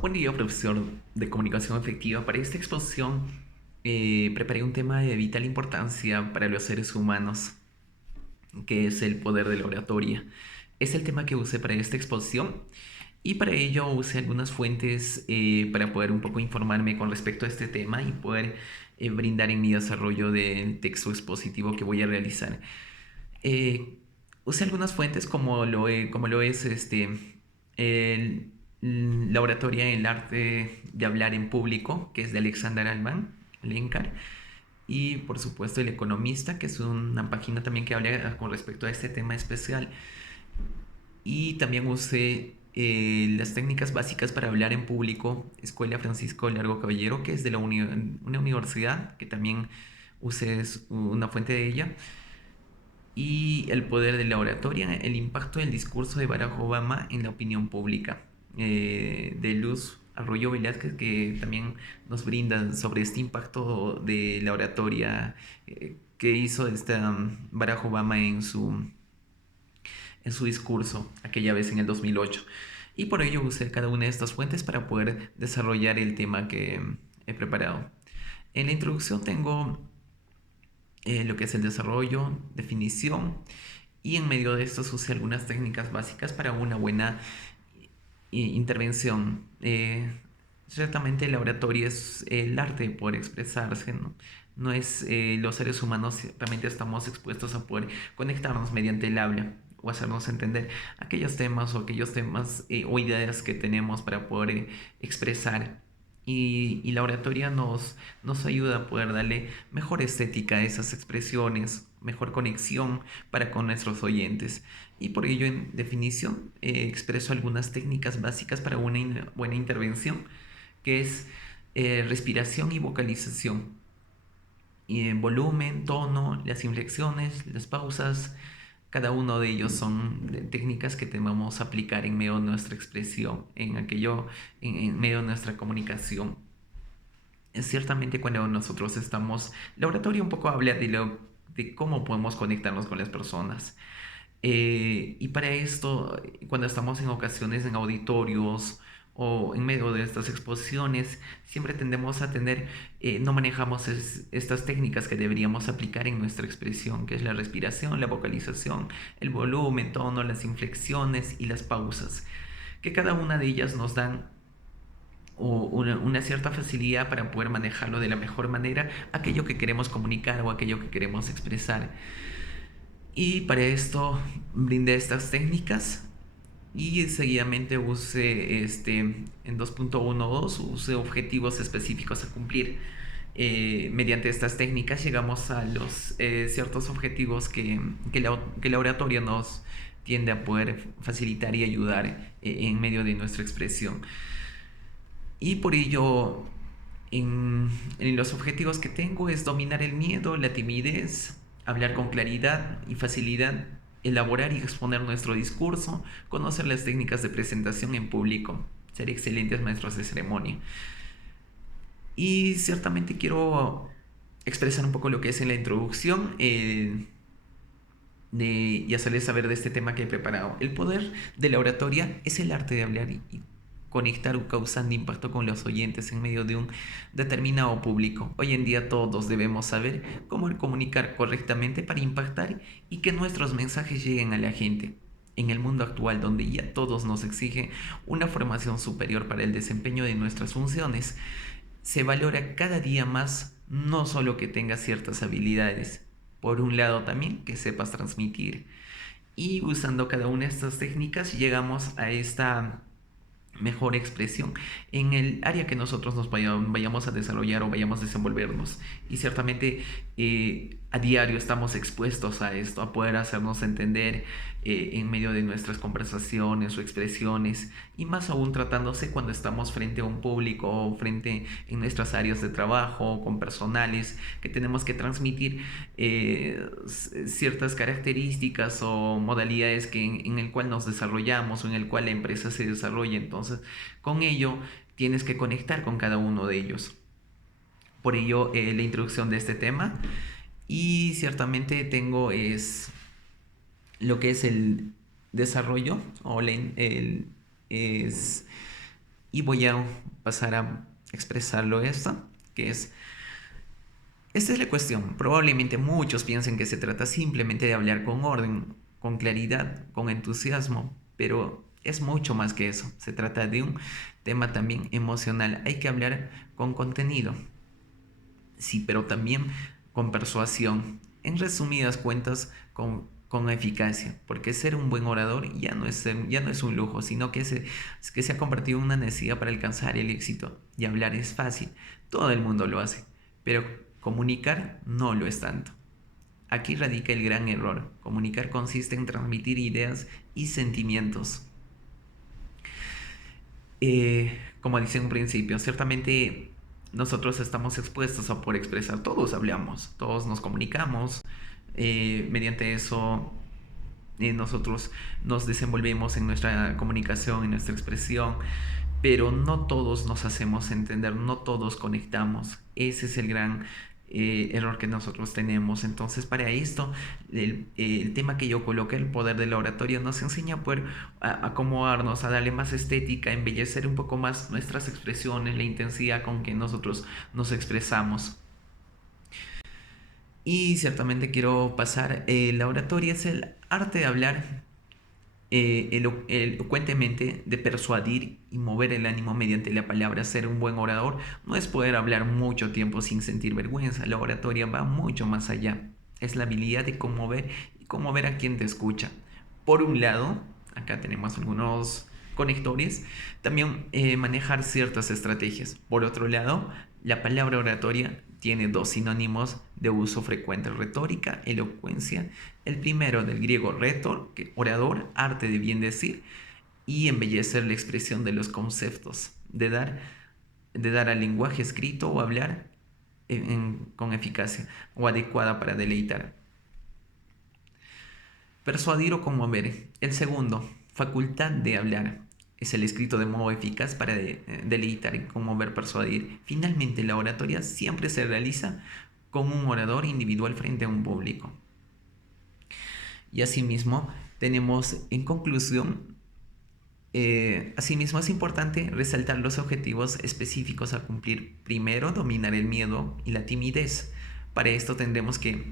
Buen día, profesor de comunicación efectiva. Para esta exposición preparé un tema de vital importancia para los seres humanos, que es el poder de la oratoria. Es el tema que usé para esta exposición y para ello usé algunas fuentes para poder un poco informarme con respecto a este tema y poder brindar en mi desarrollo del texto expositivo que voy a realizar. Eh, Usé algunas fuentes como lo es el, la oratoria en el arte de hablar en público, que es de Alexander Alban Lenkar, y por supuesto El Economista, que es una página también que habla con respecto a este tema especial. Y también usé las técnicas básicas para hablar en público, Escuela Francisco Largo Caballero, que es de una universidad, que también usé una fuente de ella, y el poder de la oratoria, el impacto del discurso de Barack Obama en la opinión pública, de Luz Arroyo Velázquez, que también nos brinda sobre este impacto de la oratoria que hizo Barack Obama en su discurso aquella vez en el 2008. Y por ello usé cada una de estas fuentes para poder desarrollar el tema que he preparado. En la introducción tengo lo que es el desarrollo, definición, y en medio de esto usé algunas técnicas básicas para una buena intervención. Ciertamente la oratoria es el arte de poder expresarse, ¿no? No es los seres humanos realmente estamos expuestos a poder conectarnos mediante el habla o hacernos entender aquellos temas o ideas que tenemos para poder expresar, y la oratoria nos ayuda a poder darle mejor estética a esas expresiones, mejor conexión para con nuestros oyentes. Y por ello, en definición, expreso algunas técnicas básicas para una buena intervención, que es respiración y vocalización. Y en volumen, tono, las inflexiones, las pausas, cada uno de ellos son técnicas que debemos aplicar en medio de nuestra expresión, en medio de nuestra comunicación. Ciertamente cuando nosotros estamos, la oratoria un poco habla de cómo podemos conectarnos con las personas. Y para esto, cuando estamos en ocasiones en auditorios o en medio de estas exposiciones, siempre tendemos a no manejamos estas técnicas que deberíamos aplicar en nuestra expresión, que es la respiración, la vocalización, el volumen, tono, las inflexiones y las pausas, que cada una de ellas nos dan una cierta facilidad para poder manejarlo de la mejor manera, aquello que queremos comunicar o aquello que queremos expresar. Y para esto brindé estas técnicas y seguidamente usé en 2.12 usé objetivos específicos a cumplir. Mediante estas técnicas llegamos a los ciertos objetivos que la oratoria nos tiende a poder facilitar y ayudar en medio de nuestra expresión. Y por ello, en los objetivos que tengo es dominar el miedo, la timidez, hablar con claridad y facilidad, elaborar y exponer nuestro discurso, conocer las técnicas de presentación en público, ser excelentes maestros de ceremonia. Y ciertamente quiero expresar un poco lo que es en la introducción, y hacerles saber de este tema que he preparado. El poder de la oratoria es el arte de hablar y conectar causando impacto con los oyentes en medio de un determinado público. Hoy en día todos debemos saber cómo comunicar correctamente para impactar y que nuestros mensajes lleguen a la gente. En el mundo actual, donde ya todos nos exigen una formación superior para el desempeño de nuestras funciones, se valora cada día más no solo que tengas ciertas habilidades, por un lado también que sepas transmitir. Y usando cada una de estas técnicas llegamos a esta mejor expresión en el área que nosotros nos vayamos a desarrollar o vayamos a desenvolvernos. Y ciertamente a diario estamos expuestos a esto, a poder hacernos entender en medio de nuestras conversaciones o expresiones, y más aún tratándose cuando estamos frente a un público o frente en nuestras áreas de trabajo con personales que tenemos que transmitir ciertas características o modalidades en el cual nos desarrollamos o en el cual la empresa se desarrolla. Entonces, con ello tienes que conectar con cada uno de ellos. Por ello, la introducción de este tema. Y ciertamente tengo lo que es el desarrollo o es Y voy a pasar a expresarlo esto, que es, esta es la cuestión. Probablemente muchos piensen que se trata simplemente de hablar con orden, con claridad, con entusiasmo, pero es mucho más que eso. Se trata de un tema también emocional. Hay que hablar con contenido, sí, pero también con persuasión. En resumidas cuentas, con eficacia, porque ser un buen orador ya no es un lujo, sino que se ha convertido en una necesidad para alcanzar el éxito. Y hablar es fácil, todo el mundo lo hace, pero comunicar no lo es tanto. Aquí radica el gran error. Comunicar consiste en transmitir ideas y sentimientos. Como dice en un principio, ciertamente nosotros estamos expuestos a poder expresar, todos hablamos, todos nos comunicamos, mediante eso nosotros nos desenvolvemos en nuestra comunicación, en nuestra expresión, pero no todos nos hacemos entender, no todos conectamos. Ese es el gran error que nosotros tenemos. Entonces, para esto, el tema que yo coloqué, el poder de la oratoria, nos enseña a poder acomodarnos, a darle más estética, a embellecer un poco más nuestras expresiones, la intensidad con que nosotros nos expresamos. Y ciertamente quiero pasar, la oratoria es el arte de hablar elocuentemente, de persuadir y mover el ánimo mediante la palabra. Ser un buen orador no es poder hablar mucho tiempo sin sentir vergüenza. La oratoria va mucho más allá. Es la habilidad de conmover y conmover a quien te escucha. Por un lado, acá tenemos algunos conectores, también manejar ciertas estrategias. Por otro lado, la palabra oratoria tiene dos sinónimos de uso frecuente: retórica, elocuencia. El primero del griego retor, que orador, arte de bien decir, y embellecer la expresión de los conceptos, de dar al lenguaje escrito o hablar con eficacia o adecuada para deleitar. Persuadir o conmover. El segundo, facultad de hablar. Es el escrito de modo eficaz para deleitar, conmover, persuadir. Finalmente, la oratoria siempre se realiza con un orador individual frente a un público. Y asimismo, tenemos en conclusión, asimismo es importante resaltar los objetivos específicos a cumplir. Primero, dominar el miedo y la timidez. Para esto tendremos que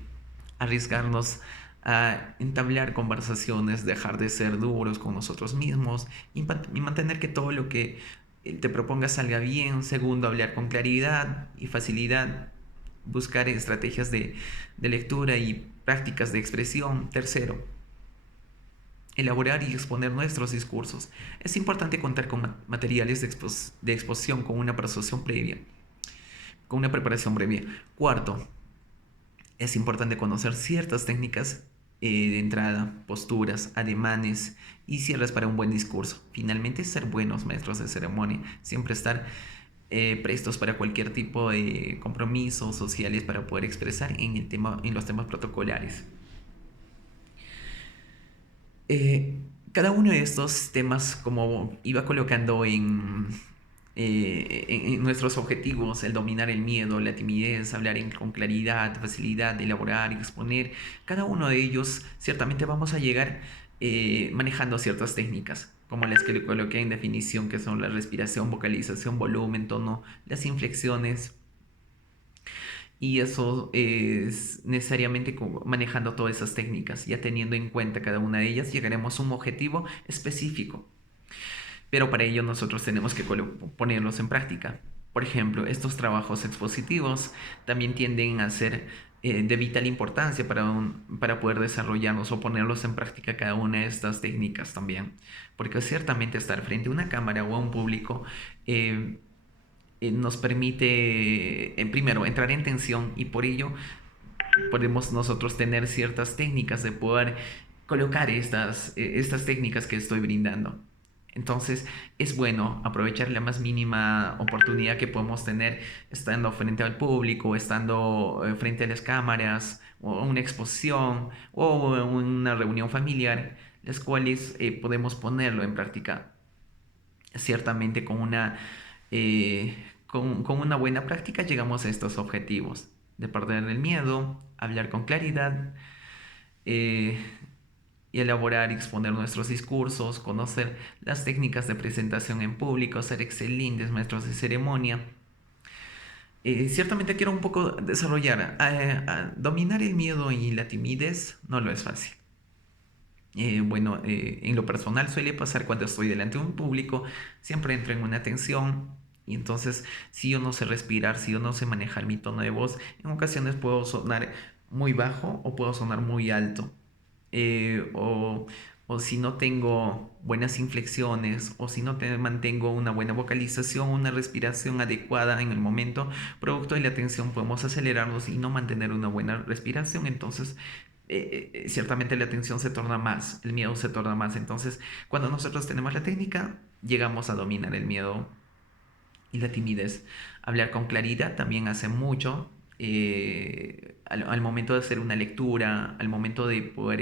arriesgarnos a entablar conversaciones, dejar de ser duros con nosotros mismos y mantener que todo lo que te propongas salga bien. Segundo, hablar con claridad y facilidad, buscar estrategias de lectura y prácticas de expresión. Tercero, elaborar y exponer nuestros discursos. Es importante contar con materiales de exposición con una persuasión previa, con una preparación previa. Cuarto, es importante conocer ciertas técnicas de entrada, posturas, ademanes y cierres para un buen discurso. Finalmente, ser buenos maestros de ceremonia, siempre estar prestos para cualquier tipo de compromisos sociales para poder expresar en los temas protocolares. Cada uno de estos temas, como iba colocando en nuestros objetivos: el dominar el miedo, la timidez, hablar con claridad, facilidad, elaborar y exponer, cada uno de ellos ciertamente vamos a llegar manejando ciertas técnicas, como las que le coloqué en definición, que son la respiración, vocalización, volumen, tono, las inflexiones. Y eso es necesariamente manejando todas esas técnicas, ya teniendo en cuenta cada una de ellas, llegaremos a un objetivo específico. Pero para ello nosotros tenemos que ponerlos en práctica. Por ejemplo, estos trabajos expositivos también tienden a ser de vital importancia para poder desarrollarlos o ponerlos en práctica cada una de estas técnicas también. Porque ciertamente estar frente a una cámara o a un público nos permite, primero, entrar en tensión, y por ello podemos nosotros tener ciertas técnicas de poder colocar estas técnicas que estoy brindando. Entonces es bueno aprovechar la más mínima oportunidad que podemos tener estando frente al público, estando frente a las cámaras, o una exposición o una reunión familiar, las cuales podemos ponerlo en práctica. Ciertamente con una buena práctica llegamos a estos objetivos: de perder el miedo, hablar con claridad, eh, y elaborar y exponer nuestros discursos, conocer las técnicas de presentación en público, ser excelentes maestros de ceremonia. Ciertamente quiero un poco desarrollar, dominar el miedo y la timidez no lo es fácil. Bueno, en lo personal suele pasar cuando estoy delante de un público, siempre entro en una tensión y entonces si yo no sé respirar, si yo no sé manejar mi tono de voz, en ocasiones puedo sonar muy bajo o puedo sonar muy alto. Eh, o, o si no tengo buenas inflexiones o si no mantengo una buena vocalización, una respiración adecuada en el momento, producto de la tensión podemos acelerarnos y no mantener una buena respiración. Entonces ciertamente la tensión se torna más, el miedo se torna más. Entonces, cuando nosotros tenemos la técnica, llegamos a dominar el miedo y la timidez. Hablar con claridad también hace mucho. Al momento de hacer una lectura, al momento de poder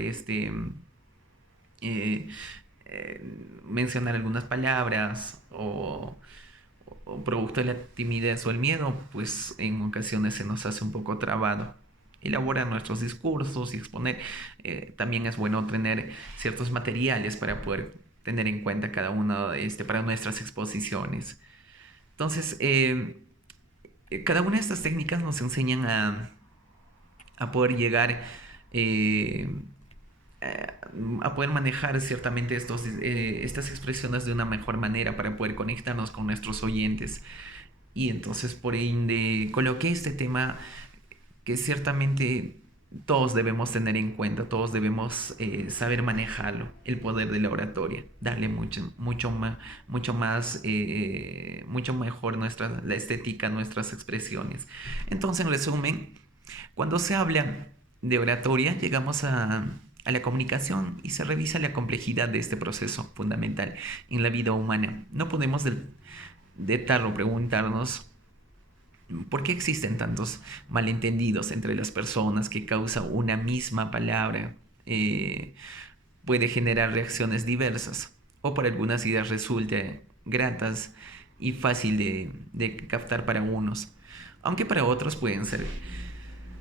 eh, mencionar algunas palabras o producto de la timidez o el miedo, pues en ocasiones se nos hace un poco trabado. Elaborar nuestros discursos y exponer. También es bueno tener ciertos materiales para poder tener en cuenta cada uno para nuestras exposiciones. Entonces, cada una de estas técnicas nos enseñan a poder llegar eh, eh, a poder manejar ciertamente estas expresiones de una mejor manera para poder conectarnos con nuestros oyentes. Y entonces por ende coloqué este tema que ciertamente todos debemos tener en cuenta, todos debemos saber manejarlo, el poder de la oratoria, darle mucho mejor la estética a nuestras expresiones. Entonces, en resumen, cuando se habla de oratoria, llegamos a la comunicación y se revisa la complejidad de este proceso fundamental en la vida humana. No podemos de tarro preguntarnos por qué existen tantos malentendidos entre las personas que causa una misma palabra. Eh, Puede generar reacciones diversas o por algunas ideas resulte gratas y fácil de captar para unos, aunque para otros pueden ser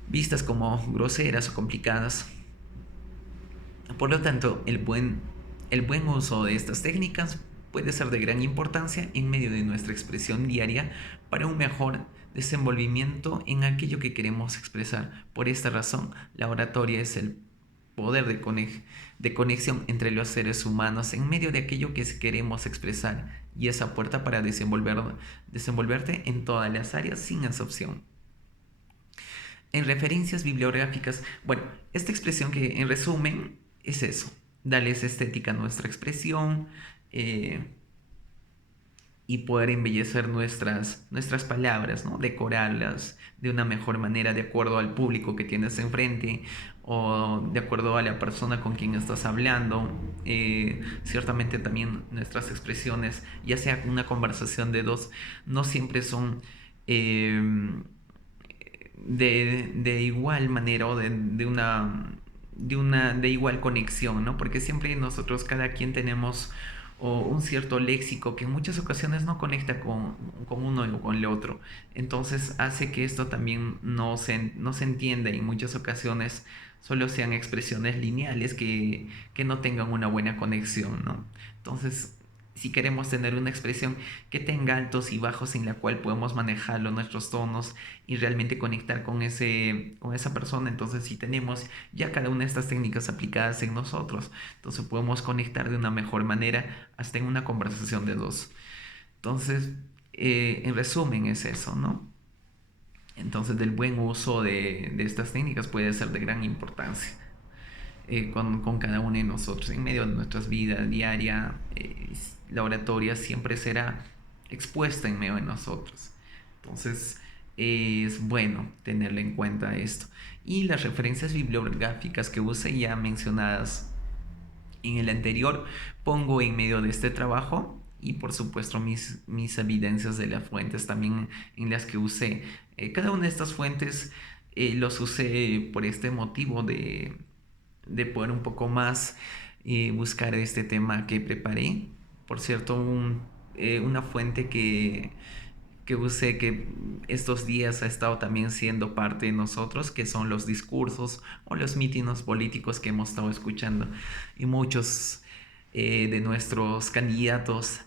vistas como groseras o complicadas. Por lo tanto, el buen uso de estas técnicas puede ser de gran importancia en medio de nuestra expresión diaria para un mejor desenvolvimiento en aquello que queremos expresar. Por esta razón, la oratoria es el poder de conexión entre los seres humanos en medio de aquello que queremos expresar y esa puerta para desenvolverte en todas las áreas sin excepción. En referencias bibliográficas, bueno, esta expresión que en resumen es eso, darles estética a nuestra expresión eh, y poder embellecer nuestras palabras, ¿no? Decorarlas de una mejor manera de acuerdo al público que tienes enfrente o de acuerdo a la persona con quien estás hablando. Ciertamente también nuestras expresiones, ya sea una conversación de dos, no siempre son eh, de igual manera o de igual conexión, ¿no? Porque siempre nosotros, cada quien tenemos un cierto léxico que en muchas ocasiones no conecta con uno o con el otro. Entonces hace que esto también no se entienda y en muchas ocasiones solo sean expresiones lineales que no tengan una buena conexión, ¿no? Entonces, si queremos tener una expresión que tenga altos y bajos en la cual podemos manejarlo, nuestros tonos y realmente conectar con esa persona, entonces si tenemos ya cada una de estas técnicas aplicadas en nosotros, entonces podemos conectar de una mejor manera hasta en una conversación de dos. Entonces, en resumen es eso, ¿no? Entonces, del buen uso de estas técnicas puede ser de gran importancia con cada uno de nosotros. En medio de nuestras vidas diaria, la oratoria siempre será expuesta en medio de nosotros. Entonces, es bueno tenerlo en cuenta esto. Y las referencias bibliográficas que use ya mencionadas en el anterior, pongo en medio de este trabajo y por supuesto mis evidencias de las fuentes también en las que usé. Cada una de estas fuentes los usé por este motivo de poder un poco más buscar este tema que preparé. Por cierto, una fuente que usé, que estos días ha estado también siendo parte de nosotros, que son los discursos o los mítines políticos que hemos estado escuchando. Y muchos de nuestros candidatos,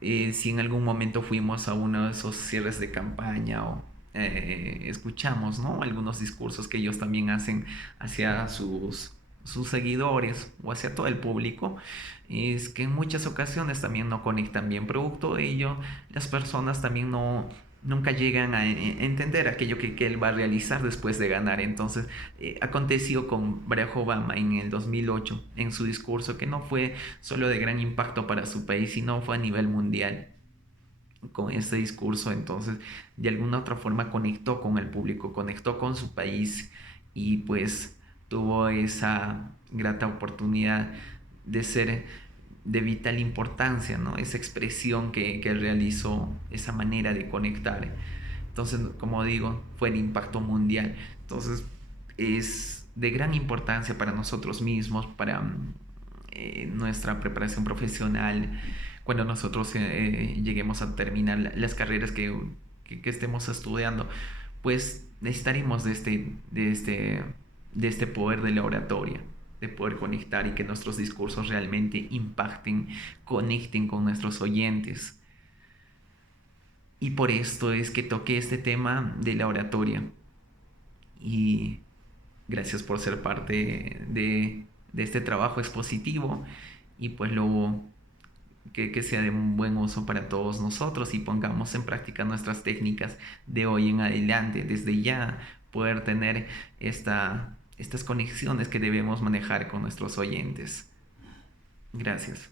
si en algún momento fuimos a uno de esos cierres de campaña o escuchamos, ¿no?, algunos discursos que ellos también hacen hacia sus seguidores o hacia todo el público, es que en muchas ocasiones también no conectan bien. Producto de ello, las personas también nunca llegan a entender aquello que él va a realizar después de ganar. Entonces, aconteció con Barack Obama en el 2008, en su discurso, que no fue solo de gran impacto para su país, sino fue a nivel mundial con este discurso. Entonces, de alguna otra forma conectó con el público, conectó con su país y pues tuvo esa grata oportunidad de ser de vital importancia, ¿no? Esa expresión que realizó, esa manera de conectar. Entonces, como digo, fue el impacto mundial. Entonces, es de gran importancia para nosotros mismos, para nuestra preparación profesional, cuando nosotros lleguemos a terminar las carreras que estemos estudiando, pues necesitaremos de este poder de la oratoria, de poder conectar y que nuestros discursos realmente impacten, conecten con nuestros oyentes. Y por esto es que toqué este tema de la oratoria. Y gracias por ser parte de este trabajo expositivo y pues luego que sea de un buen uso para todos nosotros y pongamos en práctica nuestras técnicas de hoy en adelante, desde ya poder tener estas conexiones que debemos manejar con nuestros oyentes. Gracias.